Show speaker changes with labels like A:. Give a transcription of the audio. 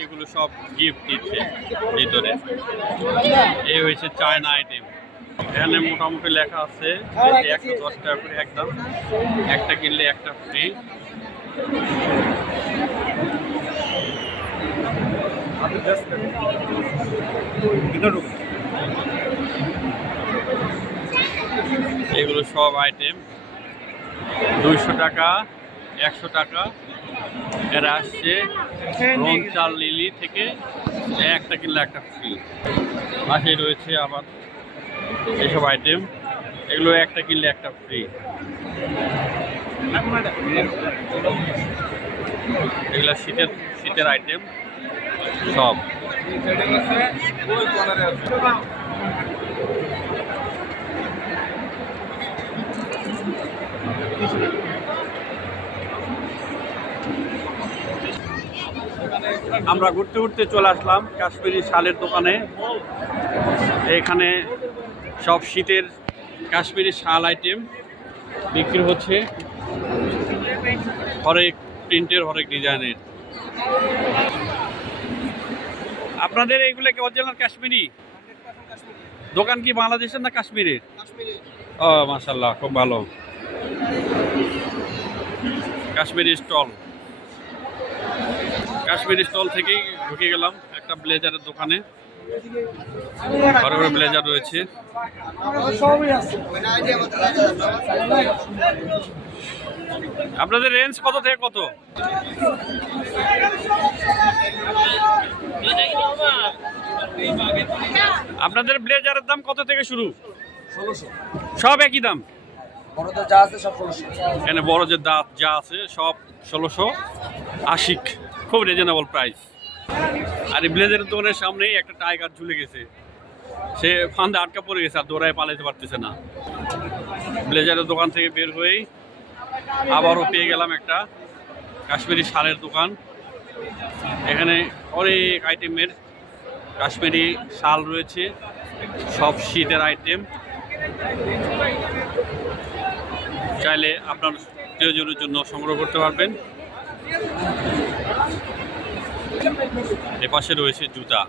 A: এগুলো সব গিফট দিচ্ছে ভিতরে এই হয়েছে চায়না আইটেম এখানে মোটামুটি লেখা আছে একশো দশ টাকা করে একদম। একটা কিনলে একটা ফ্রি এগুলো সব আইটেম দুইশো টাকা, একশো টাকা। এরা আসছে চাল লিলি থেকে। একটা কিনলে একটা ফ্রি পাশে রয়েছে আবার এইসব আইটেম এগুলো একটা কিনলে একটা ফ্রি এগুলো শীতের শীতের আইটেম সব। আমরা ঘুরতে ঘুরতে চলে আসলাম কাশ্মীরি শালের দোকানে। এখানে সব শীতের কাশ্মীরি শাল আইটেম বিক্রি হচ্ছে। হরেক প্রিন্টের হরেক ডিজাইনের আপনাদের এইগুলো কি অরিজিনাল কাশ্মীরি? দোকান কি বাংলাদেশের না কাশ্মীরের? ও মাশাল্লাহ খুব ভালো। কাশ্মীরি স্টল। কাশ্মীরি স্টল থেকেই ঢুকে গেলাম একটা ব্লেজারের দোকানে। বড় বড় ব্লেজার রয়েছে। আপনাদের রেঞ্জ কত থেকে কত? আপনাদের ব্লেজারের দাম কত থেকে শুরু? সব একই দাম? এখানে বড় যে দাঁত যা আছে সব ষোলোশো। আশিক খুব রিজনেবল প্রাইস আর এই ব্লেজারের দোকানের সামনেই একটা টাইগার ঝুলে গেছে। সে ফান্দে আটকা পড়ে গেছে আর দৌড়ায় পালাতে পারতেছে না। ব্লেজারের দোকান থেকে বের হয়েই আবারও পেয়ে গেলাম একটা কাশ্মীরি শালের দোকান। এখানে অনেক আইটেমের কাশ্মীরি শাল রয়েছে, সব শীতের আইটেম চাইলে আপনার প্রিয়জনের জন্য সংগ্রহ করতে পারবেন। এপাশে রয়েছে জুতা।